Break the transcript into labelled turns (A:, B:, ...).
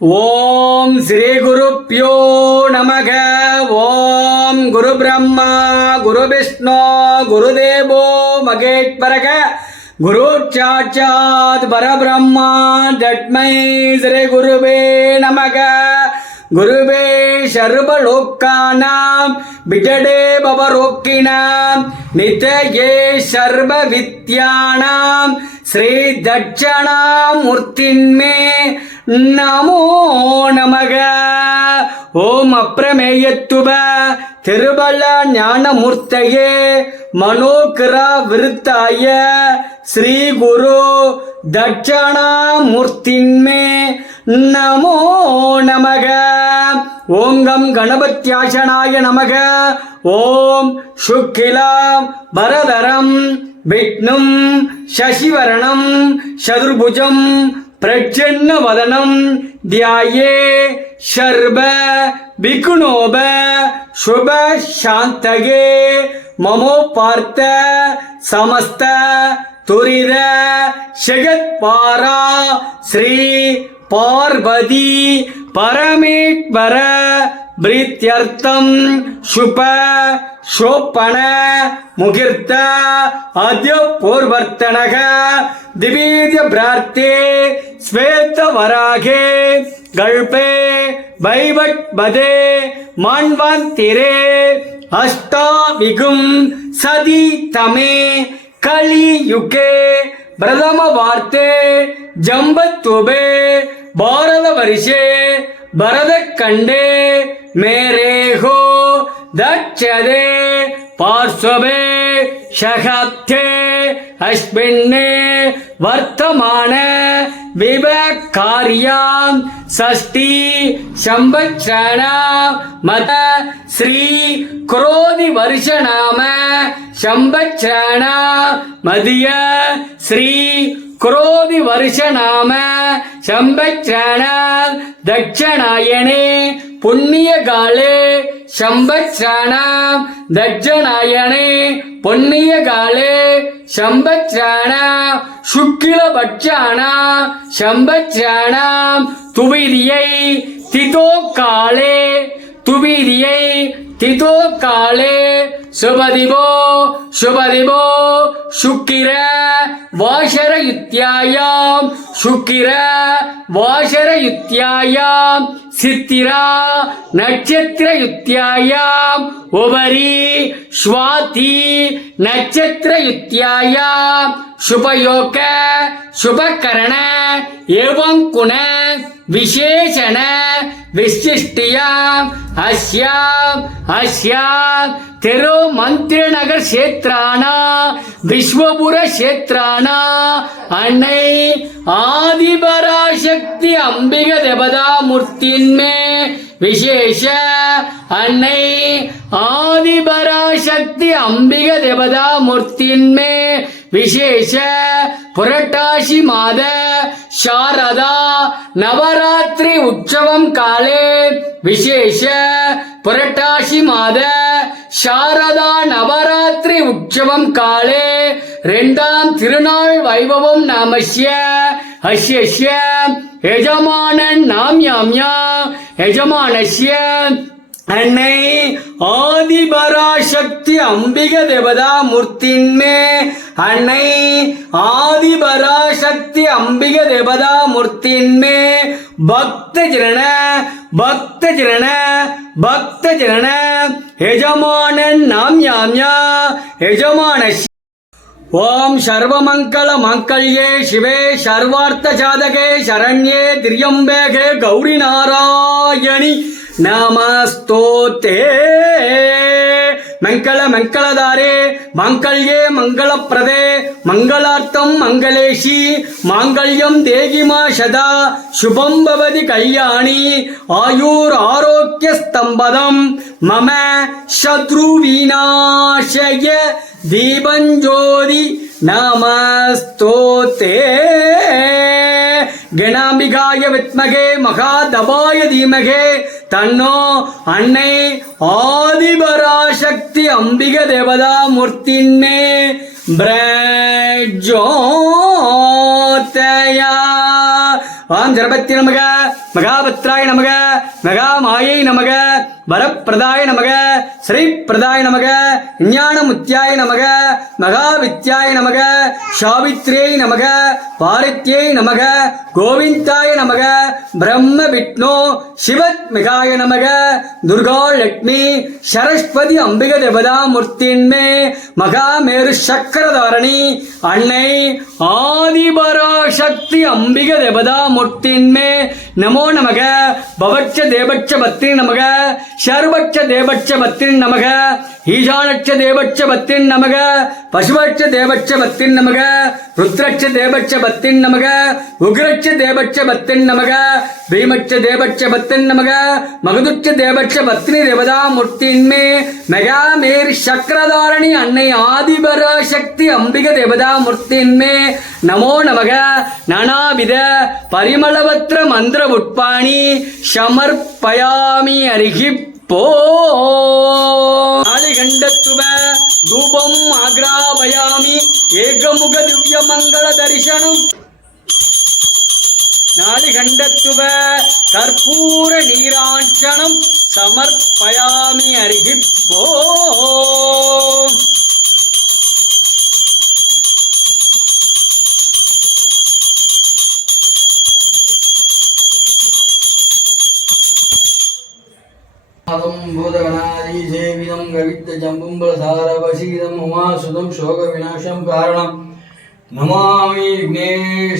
A: ஓம் ஸ்ரீ குருப்பியோ நமக. ஓம் குரு பிரம்மா குரு விஷ்ணு குருதேவோ மகேஸ்வரக குரு சாட்சாத் பரபிரம்மா ஜட்மை ஸ்ரீ குருவே நமக. குருவே சர்வலோக்கானாம் விஜடே பவரோக்கினாம் நிதயே சர்வ வித்யானாம் ஸ்ரீ தட்சணாமூர்த்தின்மே. நமோ நமக. ஓம் அப்பிரமேயத்துவ திருபல ஞானமூர்த்தையே. மனோகிரா விருத்தாய. ஸ்ரீ குரு தட்சணாமூர்த்தின்மே. நமோ நமக. ஓங்கம் கணபத்யாசனாய நமக. ஓம் சுக்கிலாம் பரதரம். விஷ்ணும் சசிவரணம். சதுர்புஜம். பிரச்சன்ன வதனம் தியாயே சர்வ விகுணோப சுப சாந்தகே. மமோ பார்த்த சமஸ்த துரித ஜெகத்பாரா ஸ்ரீ பார்வதி பரமேஸ்வர பிரீத்தியர்த்தம் சுப சோப்பன முகிர்த்த அத்ய பூர்வர்த்தனக திவீத்ய பிரார்த்தே ஸ்வேத்த வராகே கல்பே வைவட் பதே மான்வாந்திரே அஷ்டாவிகும் சதி தமே கலியுகே பிரதம வார்த்தே ஜம்பத்துபே பாரத வருஷே பரத கண்டே மேரேகோ தட்சதே பார்ஸ்வபே ஷகத்தே அஸ்மின்னே வர்த்தமான விவகாரியாம் சஷ்டி சம்பத்சன மத ஸ்ரீ குரோதி வருஷ நாம சம்பத்சன மதிய ஸ்ரீ குரோதி வருஷ நாம சம்பத்சன தட்சணாயணே புண்ணிய காலே சம்பத்சன தட்சணாயணே புண்ணிய காலே சம்பத்சன சுக்கிலபட்சான சம்பத்சன துவிதியை திதோ காலே துவிதியை திதோ காலே சுபதிபோ சுபதிபோ சுக்கிர வாஷர யுத்தியாயாம் சுக்கிர வாஷர யுத்தியாயாம் சித்திரா நட்சத்திர யுத்தியாயாம் உபரி ஸ்வாதி நட்சத்திர யுத்தியாயாம் சுபயோக சுபகரண ஏவங்குண விசேஷன விசிஷ்டியாம் அஸ்யாம் அஸ்யாம் திரு மந்திரநகர் கஷேத்ரானா விஸ்வபுர கஷேத்ரானா அன்னை ஆதிபராசக்தி அம்பிக தேவதா மூர்த்தின்மே விசேஷ அன்னை ஆதிபராசக்தி அம்பிக தேவதா மூர்த்தின்மே விசேஷ புரட்டாசி மாத சாரதா நவராத்திரி உற்சவம் காலே விசேஷ புரட்டாசி மாத சாரதா நவராத்திரி உற்சவம் காலே ரெண்டாம் திருநாள் வைபவம் நாமஸ்ய அஸ்யஸ்ய எஜமானன் நாம் யாம்யா எஜமானஸ்ய என்னை ஆதிபராசக்தி அம்பிக தேவதா மூர்த்தின்மே அன்னை ஆதிபராசக்தி அம்பிக தேவதா மூர்த்தின்மே பக்த ஜன பக்த ஜன பக்த ஜன எஜமானன் நாம் யாம்யா எஜமானஸ்ய ஓம் சர்வமங்கள மங்கள்யே சிவே சர்வார்த்த சாதகே சரண்யே திரியம்பேகே கௌரி நாராயணி. நமஸ்தோத்தே மங்கள மங்களதாரே மங்கள்யே மங்களப்பிரதே மங்களார்த்தம் மங்களேஷி மாங்கல்யம் தேகிமா சதா சுபம் பவதி கல்யாணி ஆயூர் ஆரோக்கிய ஸ்தம்பதம் மம சத்ரு விநாசய தீபஞ்சோதி நமஸ்தோத்தே கணாம்பிகாய வித்மகே மகாதபாய தீமகே தன்னோ அன்னை ஆதிபராசக்தி அம்பிக தேவதா மூர்த்தின்னே பிரஜோதயா. ஆம் ஜரபத்தி நமக மகாபத்ராய நமக மகா மாயை நமக. வரப்பிரதாய நமக ஸ்ரீப்பிரதாய நமக ஞானமுத்தியாய நமக மகாவித்யாய நமக சாவித்ரியை நமக பாரித்யை நமக கோவிந்தாய நமக பிரம்ம விஷ்ணு சிவத்மிகாய நமக துர்கா லக்ஷ்மி சரஸ்வதி அம்பிக தேவதா மூர்த்தின்மே மகாமேரு சக்கரதாரணி அன்னை ஆதிபராசக்தி அம்பிக தேவதா மூர்த்தின்மே நமோ நமக பவட்ச தேவட்ச பத்ரி நமக சர்வட்ச தேவட்ச பத்ரி நமக ஈசானட்ச தேவட்ச பத்தின் நமக பசுபட்ச தேவட்ச பத்தின் நமக ருத்ரட்ச தேவட்ச பத்தின் நமக உக்ரட்ச தேவட்ச பத்தின் நமக பீமட்ச தேவட்ச பத்தின் நமக மகதுட்ச தேவட்ச பத்னி தேவதா மூர்த்தின்மே மெகா மேரி சக்கரதாரணி அன்னை ஆதிபராசக்தி அம்பிக தேவதா மூர்த்தின்மே நமோ நமக நானாவித பரிமளவத்திர மந்திர உட்பாணி சமர்ப்பயாமி அருகி போ. சமர்ப்பயாமி அருகிப்போ
B: மாதம் பூதகணாதி கவித்த ஜம்பும்பலசாரவசீதம் உமாசுதம் சோக விநாசம் காரணம். நமாமி விக்னேஷ்